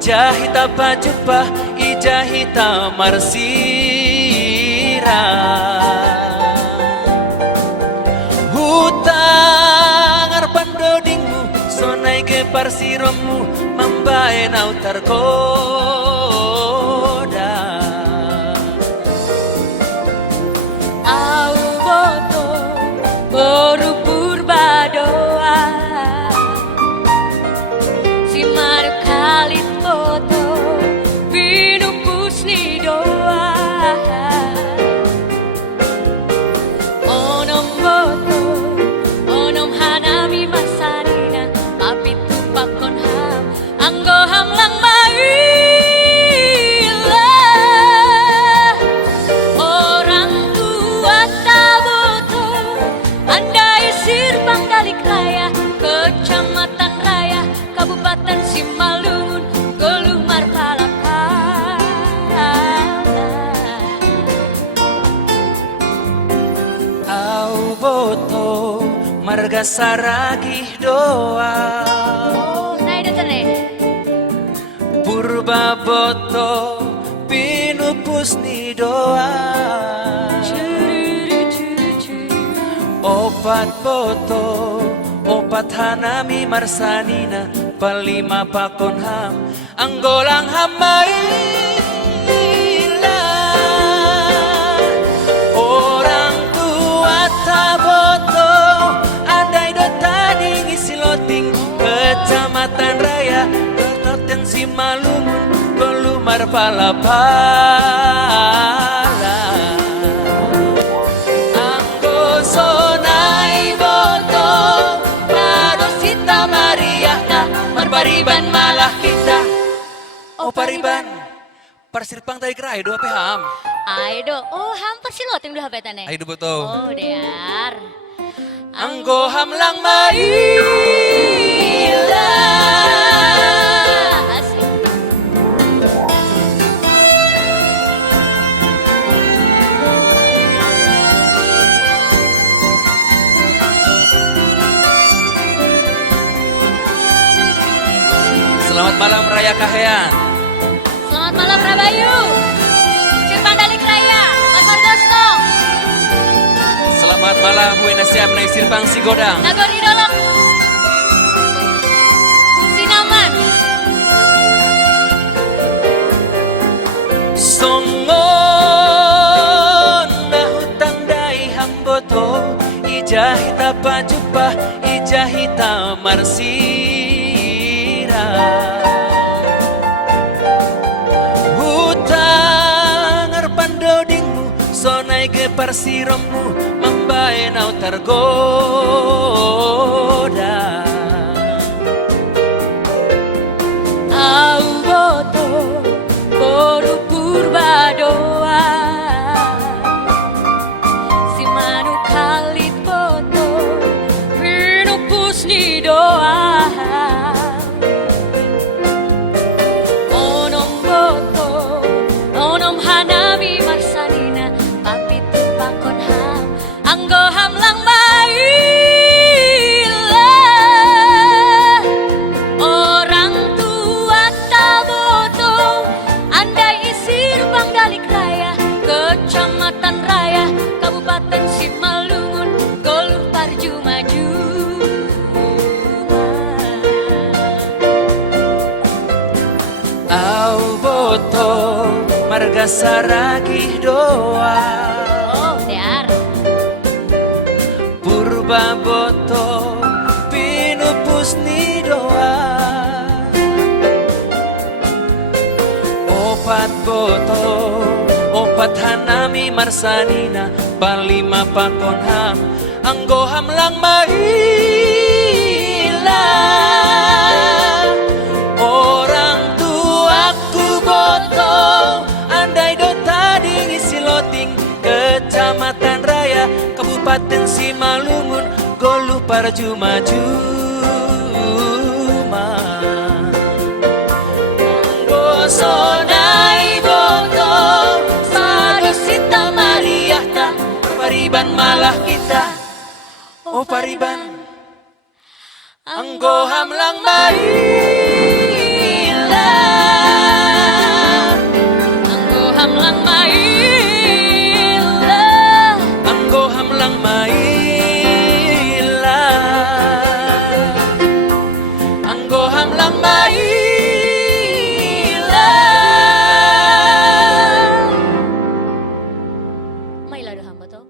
ija hita pajupa, ija hita marsira. Hutang arpandodingmu, sonai ke parsiromu, mambae nau tergoda. Au boto boru purba doa, si maru kalit boto binu pusni doa. Onom boto onom hanami masanina, apitu pakon ham anggo ham lang mai. Kecamatan Raya, Kabupaten Simalungun, Golumar Palapala. Au boto marga saragih doa, Nah itu tere. purba boto pinu pusni doa. Opat boto opat hanami marsanina, palima pakon ham anggolang hamaila. Orang tua taboto andai do tadi ngisi loting, Kecamatan Raya, Kabupaten Simalungun, Golumar Palapala. Anggo sonai boto Pariban malah kita. Oh pariban Persirpang tadi kerai dua peham. Aido, oh hampir sih lo ting dua petane. Aido betul. Oh dear. Anggo hamlang maila. Asik. Selamat malam Raya Kahean. Selamat malam Rabayu, Sirpang Dalik Raya, Pasar Gostong. Selamat malam Buena Siap Naik Sirpang Sigodang. Nagori Dolok, Sinaman. Songon na hutang dai hamboto, ija hita pajupa, ija hita marsira. Hutang arpandodingmu, sonai ke parsiromu, mambae nau tergoda. Au boto boru purba doa, si manu kalit boto binu pusni doa. Onom boto onom hanami marsanina, papitu pakon ham anggo ham lang maila. Orang tua taboto andai isir Bang Dalik Raya, Kecamatan Raya, Kabupaten Simalungun, Goluh Parjumaju. Au boto marga saragih doa, Oh dear. purba boto pinu pusni doa. Opat boto opat hanami marsanina, palima pakon ham anggo hamlang maila. Orang tuaku boto andai do tadi ngisi loting, Kecamatan Raya, Kabupaten Simalungun, Goluh Parjumaju. Anggo sonai boto sadosita Maria ta, pariban malah kita. Oh pariban anggo hamlang maila. Tiada hamba to?